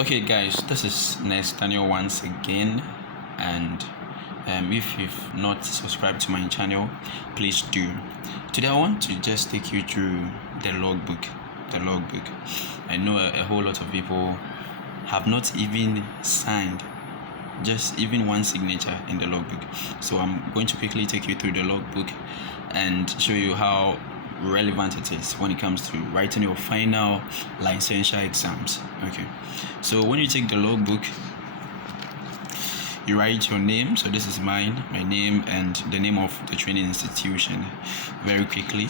Okay, guys, this is Nurse Daniel once again, and if you've not subscribed to my channel, please do. Today, I want to just take you through the logbook. I know a whole lot of people have not even signed just even one signature in the logbook. So I'm going to quickly take you through the logbook and show you how relevant it is when it comes to writing your final licensure exams. Okay, so when you take the logbook, you write your name. So this is my name and the name of the training institution very quickly.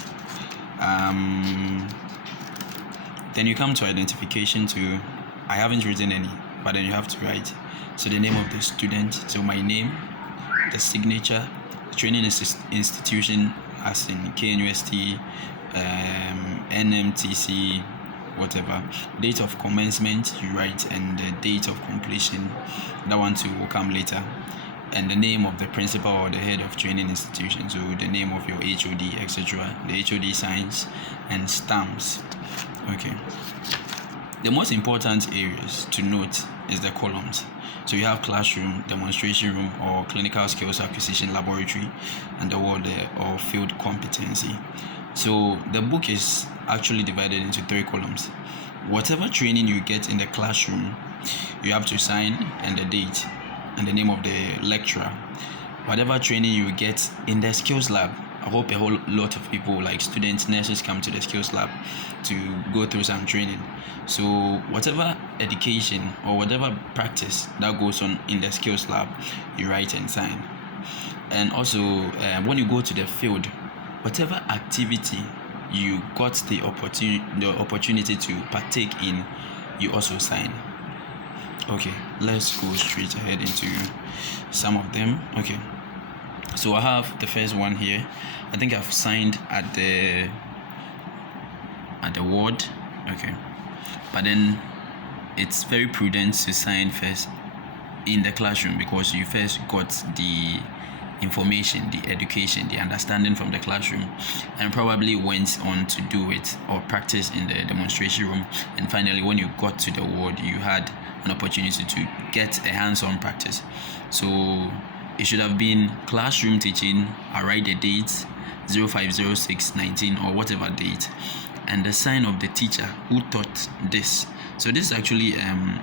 Then you come to identification. I haven't written any, but then you have to write so the name of the student, so my name, the signature, the training institution as in KNUST, NMTC, whatever, date of commencement you write, and the date of completion, that one too will come later, and the name of the principal or the head of training institution, so the name of your HOD, etc. The HOD signs and stamps. Okay, the most important areas to note is the columns. So you have classroom, demonstration room, or clinical skills acquisition laboratory, and the word or field competency. So the book is actually divided into 3 columns. Whatever training you get in the classroom, you have to sign, and the date and the name of the lecturer. Whatever training you get in the skills lab, I hope a whole lot of people like students, nurses come to the skills lab to go through some training. So whatever education or whatever practice that goes on in the skills lab, you write and sign. And also when you go to the field, whatever activity you got the opportunity to partake in, you also sign. Okay, let's go straight ahead into some of them. Okay, so I have the first one here. I think I've signed at the ward. Okay, but then it's very prudent to sign first in the classroom because you first got the information, the education, the understanding from the classroom, and probably went on to do it or practice in the demonstration room, and finally when you got to the ward, you had an opportunity to get a hands-on practice. So it should have been classroom teaching. I write the date 050619 or whatever date, and the sign of the teacher who taught this. So this is actually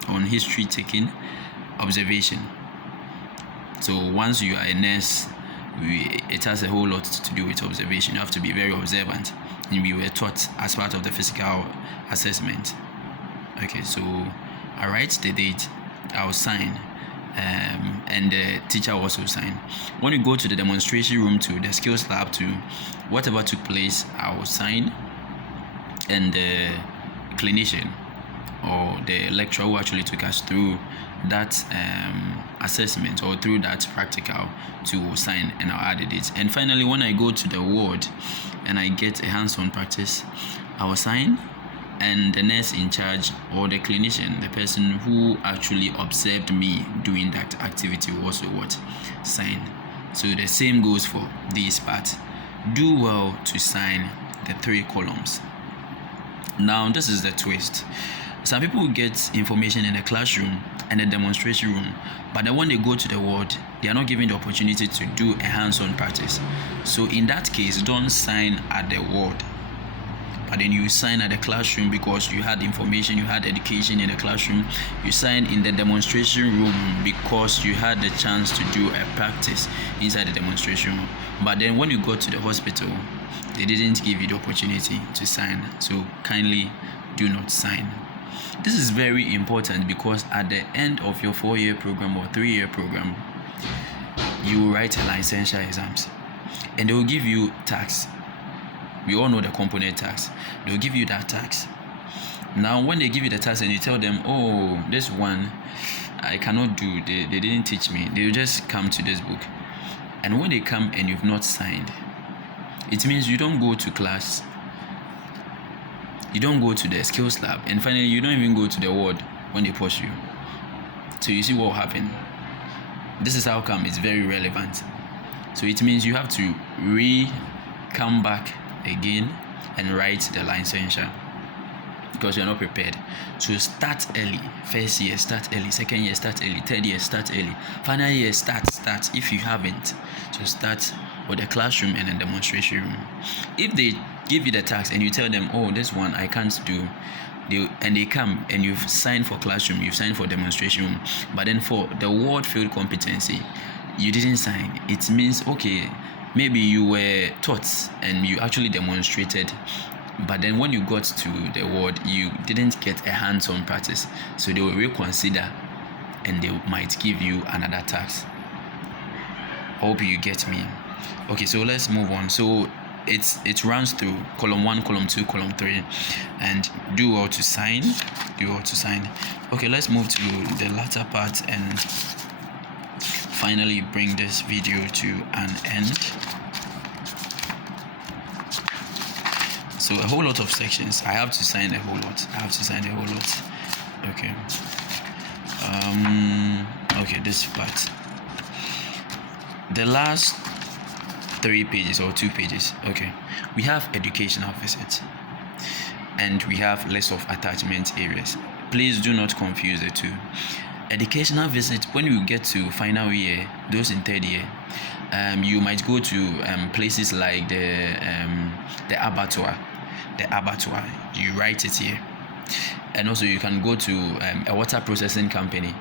on history taking observation. So once you are a nurse, it has a whole lot to do with observation. You have to be very observant, and we were taught as part of the physical assessment. Okay, so I write the date, I'll sign, and the teacher also sign. When you go to the demonstration room, to the skills lab, to whatever took place, I will sign, and the clinician or the lecturer who actually took us through that assessment or through that practical to sign, and I'll add the date. And finally, when I go to the ward and I get a hands-on practice, I will sign, and the nurse in charge or the clinician, the person who actually observed me doing that activity, will also sign. So the same goes for this part. Do well to sign the 3 columns. Now this is the twist. Some people get information in the classroom and the demonstration room, but then when they go to the ward, they are not given the opportunity to do a hands-on practice. So in that case, don't sign at the ward, but then you sign at the classroom because you had information, you had education in the classroom. You sign in the demonstration room because you had the chance to do a practice inside the demonstration room. But then when you go to the hospital, they didn't give you the opportunity to sign. So kindly do not sign. This is very important because at the end of your 4-year program or 3-year program, you will write a licensure exams, and they will give you tax. We all know the component tax. They will give you that tax. Now when they give you the tax and you tell them, oh, this one I cannot do, they didn't teach me, they will just come to this book. And when they come and you've not signed, it means you don't go to class, you don't go to the skills lab, and finally you don't even go to the ward when they push you. So you see what happened. This is how come it's very relevant. So it means you have to come back again and write the licensure. because you're not prepared. So start early. First year, start early. Second year, start early. Third year, start early. Final year, start. If you haven't, so start with the classroom and a demonstration room. If they give you the task and you tell them, oh, this one I can't do, they come and you've signed for classroom, you've signed for demonstration room, but then for the ward field competency, you didn't sign. It means, okay, maybe you were taught and you actually demonstrated, but then when you got to the ward, you didn't get a hands-on practice. So they will reconsider and they might give you another task. Hope you get me. Okay, so let's move on. So it runs through column 1, column 2, column 3, and do well to sign. Okay, let's move to the latter part and finally bring this video to an end. So a whole lot of sections. I have to sign a whole lot. Okay, this part. The last 3 pages or 2 pages. Okay, we have educational visits and we have list of attachment areas. Please do not confuse the two. Educational visit, when you get to final year, those in third year, you might go to places like the abattoir. You write it here. And also you can go to a water processing company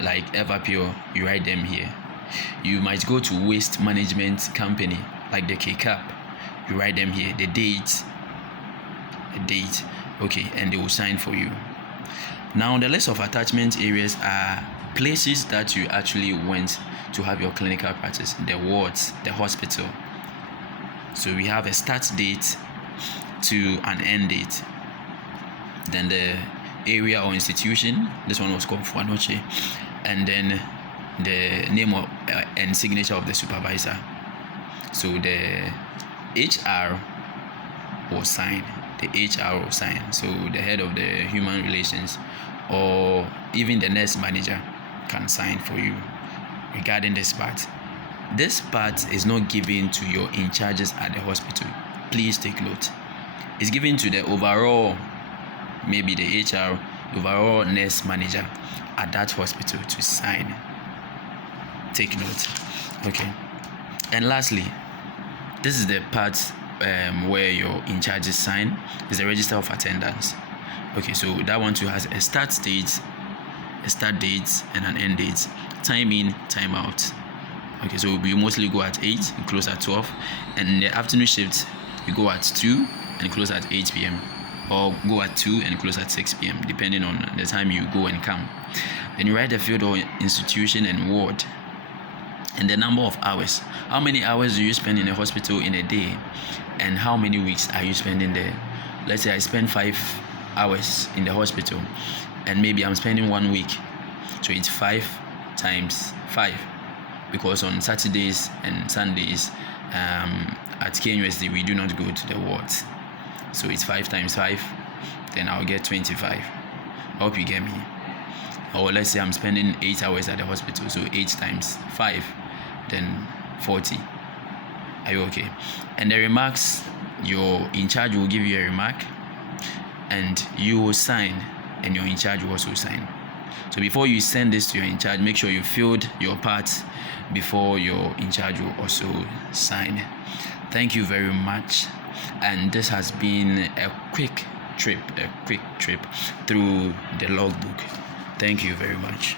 like Everpure, you write them here. You might go to waste management company like the KCAP, you write them here, the date, okay, and they will sign for you. Now the list of attachment areas are places that you actually went to have your clinical practice, the wards, the hospital. So we have a start date to an end date. Then the area or institution, this one was called Fuanoche, and then the name of and signature of the supervisor. So the HR will sign. So the head of the human relations or even the nurse manager can sign for you regarding this part. This part is not given to your in charges at the hospital. Please take note. It's given to the overall, maybe the HR, overall nurse manager at that hospital to sign. Take note. Okay. And lastly, this is the part where your in charges sign. Is the register of attendance. Okay, so that one too has a start date, and an end date, time in, time out. Okay, so we mostly go at 8 and close at 12, and in the afternoon shift we go at 2 and close at 8 p.m. or go at 2 and close at 6 p.m. depending on the time you go and come. Then you write the field or institution and ward and the number of hours. How many hours do you spend in a hospital in a day, and how many weeks are you spending there? Let's say I spend 5 hours in the hospital and maybe I'm spending 1 week, so it's 5 times 5, because on Saturdays and Sundays at KNUSD we do not go to the wards, so it's 5 times 5, then I'll get 25. I hope you get me. Or let's say I'm spending 8 hours at the hospital, so 8 times 5, then 40. Are you okay? And the remarks, your in charge will give you a remark and you will sign, and your in charge will also sign. So before you send this to your in charge, make sure you filled your part before your in charge will also sign. Thank you very much. And this has been a quick trip through the logbook. Thank you very much.